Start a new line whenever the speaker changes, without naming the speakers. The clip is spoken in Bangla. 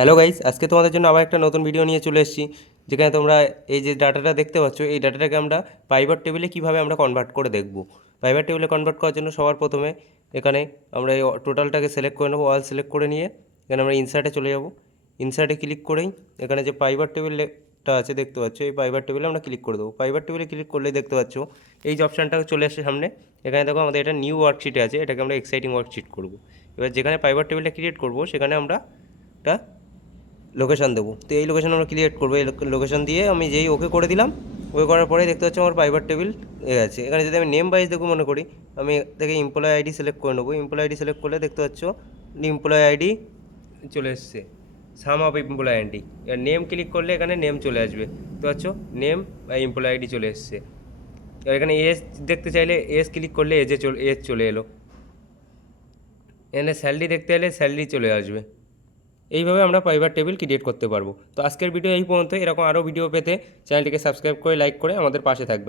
হ্যালো গাইস আজকে তোমাদের জন্য আবার একটা নতুন ভিডিও নিয়ে চলে এসেছি। যেখানে তোমরা এই যে ডাটাটা দেখতে পাচ্ছ, এই ডাটাটাকে আমরা পাইবার টেবিলে কীভাবে আমরা কনভার্ট করে দেখব? পাইবার টেবিলে কনভার্ট করার জন্য সবার প্রথমে এখানে আমরা এই টোটালটাকে সিলেক্ট করে নেব অল সিলেক্ট করে নিয়ে এখানে আমরা ইনসার্টে চলে যাব। ইনসার্টে ক্লিক করেই এখানে যে পাইবার টেবিলটা আছে দেখতে পাচ্ছ, এই পাইবার টেবিলে আমরা ক্লিক করে দেবো। পাইবার টেবিলে ক্লিক করলেই দেখতে পাচ্ছ, এই যে অপশানটা চলে আসছে সামনে, এখানে দেখো আমাদের এটা নিউ ওয়ার্কশিটে আছে, এটাকে আমরা এক্সাইটিং ওয়ার্কশিট করব। এবার যেখানে পাইবার টেবিলটা ক্রিয়েট করব, সেখানে আমরা একটা লোকেশান দেবো। তো এই লোকেশান আমরা ক্রিয়েট করব। এই লোকেশান দিয়ে আমি যেই ওকে করে দিলাম, ওকে করার পরে দেখতে পাচ্ছি আমার পাইবার টেবিল এ আছে। এখানে যদি আমি নেম ওয়াইজ দেখব মনে করি, আমি থেকে এমপ্লয় আইডি সিলেক্ট করে নেব। এমপ্লয় আইডি সিলেক্ট করলে দেখতে পাচ্ছ এমপ্লয় আইডি চলে এসছে। সাম অফ এমপ্লয় আইডি এবার নেম ক্লিক করলে এখানে নেম চলে আসবে। দেখতে পাচ্ছ নেম বা এমপ্লয় আইডি চলে এসছে। এবার এখানে এস দেখতে চাইলে এস ক্লিক করলে এজে চলে এজ চলে এলো। এখানে স্যালারি দেখতে এলে স্যালারি চলে আসবে। এইভাবে আমরা পাইভার টেবিল ক্রিয়েট করতে পারব। তো আজকের ভিডিও এই পর্যন্ত এরকম আরও ভিডিও পেতে চ্যানেলটিকে সাবস্ক্রাইব করে লাইক করে আমাদের পাশে থাকবেন।